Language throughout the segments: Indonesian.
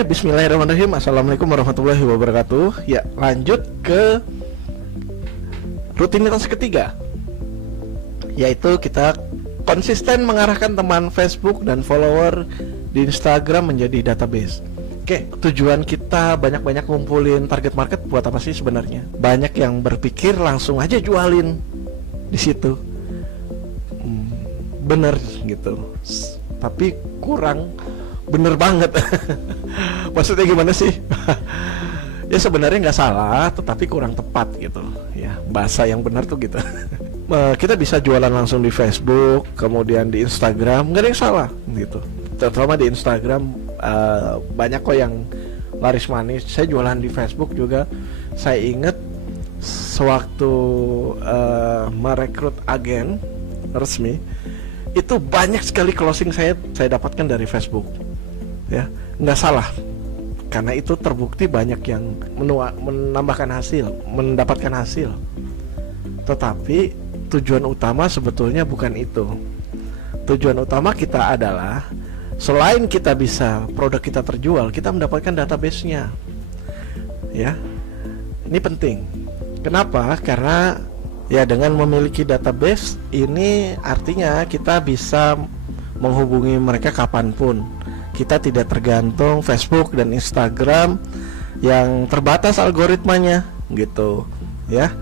Oke, bismillahirrahmanirrahim. Assalamualaikum warahmatullahi wabarakatuh. Ya, lanjut ke rutinitas ketiga, yaitu kita konsisten mengarahkan teman Facebook dan follower di Instagram menjadi database. Oke, tujuan kita banyak-banyak ngumpulin target market buat apa sih sebenarnya? Banyak yang berpikir langsung aja jualin di situ. Bener gitu. Tapi kurang bener banget. Maksudnya gimana sih? Ya sebenarnya nggak salah, tetapi kurang tepat gitu. Ya bahasa yang benar tuh gitu. Kita bisa jualan langsung di Facebook, kemudian di Instagram, nggak ada yang salah gitu. Terutama di Instagram banyak kok yang laris manis. Saya jualan di Facebook juga. Saya ingat sewaktu merekrut agen resmi, itu banyak sekali closing saya dapatkan dari Facebook. Ya, nggak salah, karena itu terbukti banyak yang mendapatkan hasil. Tetapi tujuan utama sebetulnya bukan itu. Tujuan utama kita adalah selain kita bisa produk kita terjual, kita mendapatkan database-nya. Ya, ini penting. Kenapa? Karena ya dengan memiliki database ini artinya kita bisa menghubungi mereka kapanpun. Kita tidak tergantung Facebook dan Instagram yang terbatas algoritmanya gitu ya.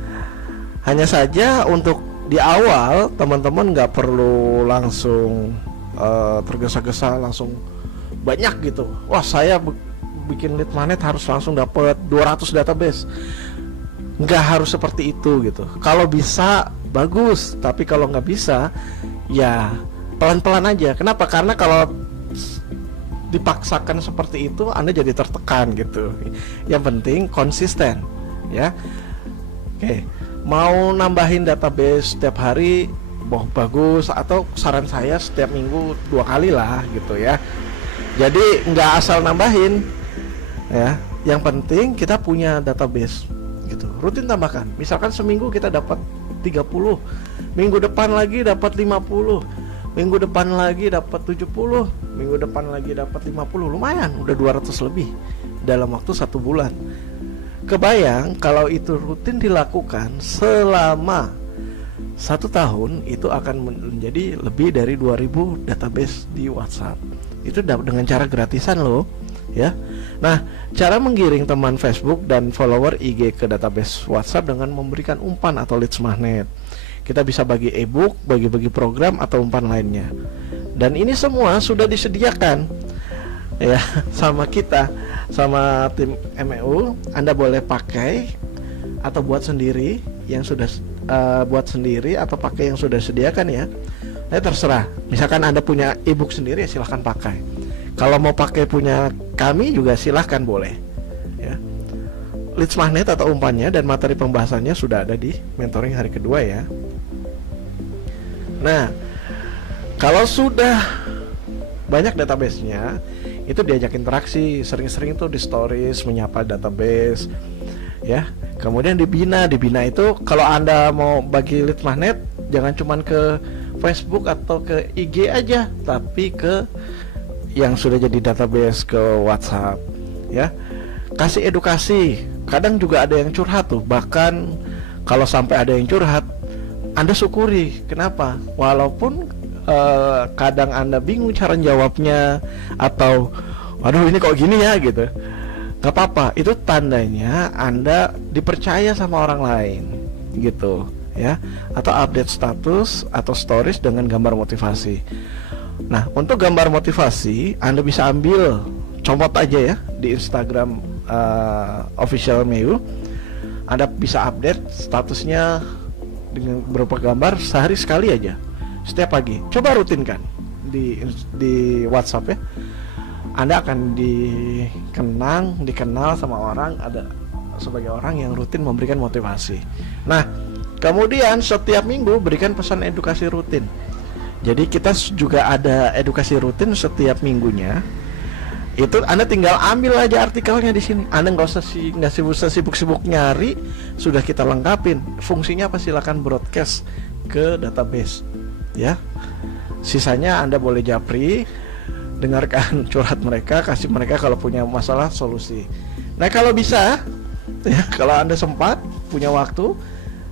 Hanya saja untuk di awal teman-teman nggak perlu langsung tergesa-gesa langsung banyak gitu. Wah, saya bikin lead magnet harus langsung dapat 200 database. Nggak harus seperti itu gitu. Kalau bisa bagus, tapi kalau nggak bisa ya pelan-pelan aja. Kenapa? Karena kalau dipaksakan seperti itu Anda jadi tertekan gitu. Yang penting konsisten ya. Oke, mau nambahin database setiap hari bagus, atau saran saya setiap minggu 2 kali lah gitu ya. Jadi nggak asal nambahin ya. Yang penting kita punya database gitu. Rutin tambahkan. Misalkan seminggu kita dapat 30, minggu depan lagi dapat 50, minggu depan lagi dapat 70, minggu depan lagi dapat 50. Lumayan, udah 200 lebih dalam waktu 1 bulan. Kebayang kalau itu rutin dilakukan selama 1 tahun, itu akan menjadi lebih dari 2000 database di WhatsApp. Itu dengan cara gratisan loh ya. Nah, cara menggiring teman Facebook dan follower IG ke database WhatsApp dengan memberikan umpan atau leads magnet. Kita bisa bagi e-book, bagi-bagi program atau umpan lainnya. Dan ini semua sudah disediakan ya sama kita, sama tim MEU. Anda boleh pakai atau buat sendiri yang sudah buat sendiri, atau pakai yang sudah disediakan ya. Nah, terserah. Misalkan Anda punya e-book sendiri ya silahkan pakai. Kalau mau pakai punya kami juga silahkan, boleh ya. Leads magnet atau umpannya dan materi pembahasannya sudah ada di mentoring hari kedua ya. Nah, kalau sudah banyak database-nya, itu diajak interaksi, sering-sering tuh di stories menyapa database ya. Kemudian dibina itu kalau Anda mau bagi lead magnet jangan cuman ke Facebook atau ke IG aja, tapi ke yang sudah jadi database, ke WhatsApp ya. Kasih edukasi. Kadang juga ada yang curhat tuh, bahkan kalau sampai ada yang curhat Anda syukuri. Kenapa? Walaupun kadang Anda bingung cara jawabnya, atau waduh ini kok gini ya gitu, gak apa-apa. Itu tandanya Anda dipercaya sama orang lain gitu ya. Atau update status atau stories dengan gambar motivasi. Nah, untuk gambar motivasi Anda bisa ambil comot aja ya di Instagram official MEU. Anda bisa update statusnya dengan berupa gambar sehari sekali aja, setiap pagi. Coba rutinkan di WhatsApp ya. Anda akan dikenal sama orang, ada sebagai orang yang rutin memberikan motivasi. Nah, kemudian setiap minggu berikan pesan edukasi rutin. Jadi kita juga ada edukasi rutin setiap minggunya. Itu Anda tinggal ambil aja artikelnya di sini. Anda nggak usah sibuk-sibuk nyari, sudah kita lengkapin. Fungsinya apa? Silakan broadcast ke database ya. Sisanya Anda boleh japri dengarkan curhat mereka, kasih mereka kalau punya masalah solusi. Nah kalau bisa ya, kalau Anda sempat punya waktu,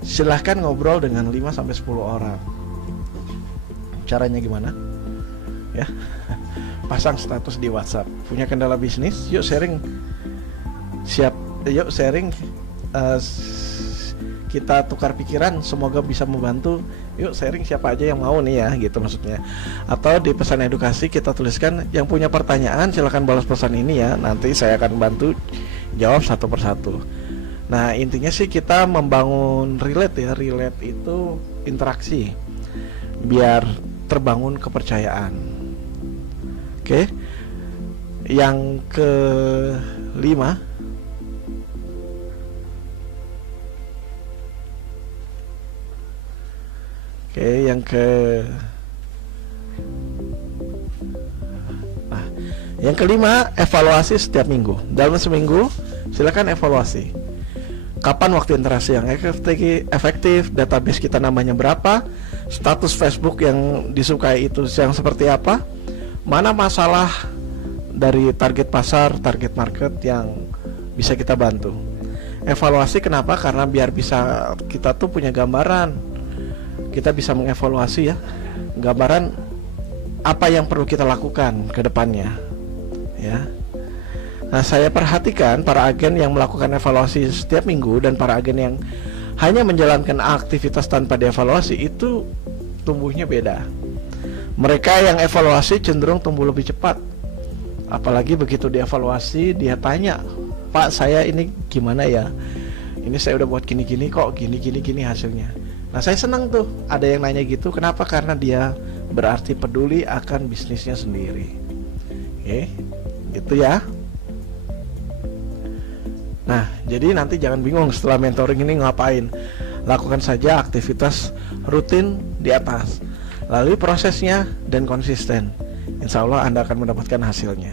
silahkan ngobrol dengan 5-10 orang. Caranya gimana? Ya, pasang status di WhatsApp. Punya kendala bisnis? Yuk sharing. Yuk sharing. Kita tukar pikiran, semoga bisa membantu. Yuk sharing, siapa aja yang mau nih ya, gitu maksudnya. Atau di pesan edukasi kita tuliskan, yang punya pertanyaan silahkan balas pesan ini ya, nanti saya akan bantu jawab satu persatu. Nah intinya sih kita membangun relate ya. Relate itu interaksi, biar terbangun kepercayaan. Oke. Yang kelima, yang kelima, evaluasi setiap minggu. Dalam seminggu, silakan evaluasi. Kapan waktu interaksi yang efektif, database kita namanya berapa, status Facebook yang disukai itu yang seperti apa, mana masalah dari target pasar, target market yang bisa kita bantu. Evaluasi kenapa? Karena biar bisa kita tuh punya gambaran. Kita bisa mengevaluasi ya, gambaran apa yang perlu kita lakukan ke depannya ya. Nah saya perhatikan para agen yang melakukan evaluasi setiap minggu dan para agen yang hanya menjalankan aktivitas tanpa dievaluasi itu tumbuhnya beda. Mereka yang evaluasi cenderung tumbuh lebih cepat. Apalagi begitu dievaluasi, dia tanya, Pak saya ini gimana ya, ini saya udah buat gini-gini kok gini hasilnya. Nah saya senang tuh ada yang nanya gitu. Kenapa? Karena dia berarti peduli akan bisnisnya sendiri. Oke, gitu ya. Nah jadi nanti jangan bingung setelah mentoring ini ngapain. Lakukan saja aktivitas rutin di atas, lalui prosesnya dan konsisten. Insya Allah Anda akan mendapatkan hasilnya.